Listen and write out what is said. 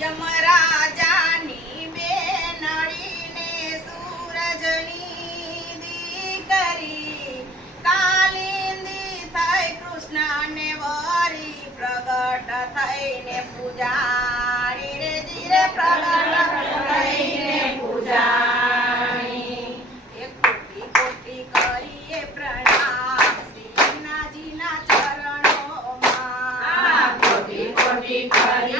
યમરાજાની બેનડીને સૂરજની દીકરી કાલિંદી થઈ કૃષ્ણને વરી પ્રગટ થઈને પૂજાણી રે જીરે પ્રગટ થઈને પૂજાણી એ કોટી કોટી કરીએ પ્રણામ શ્રીનાજીના ચરણોમાં કોટી કોટી કરી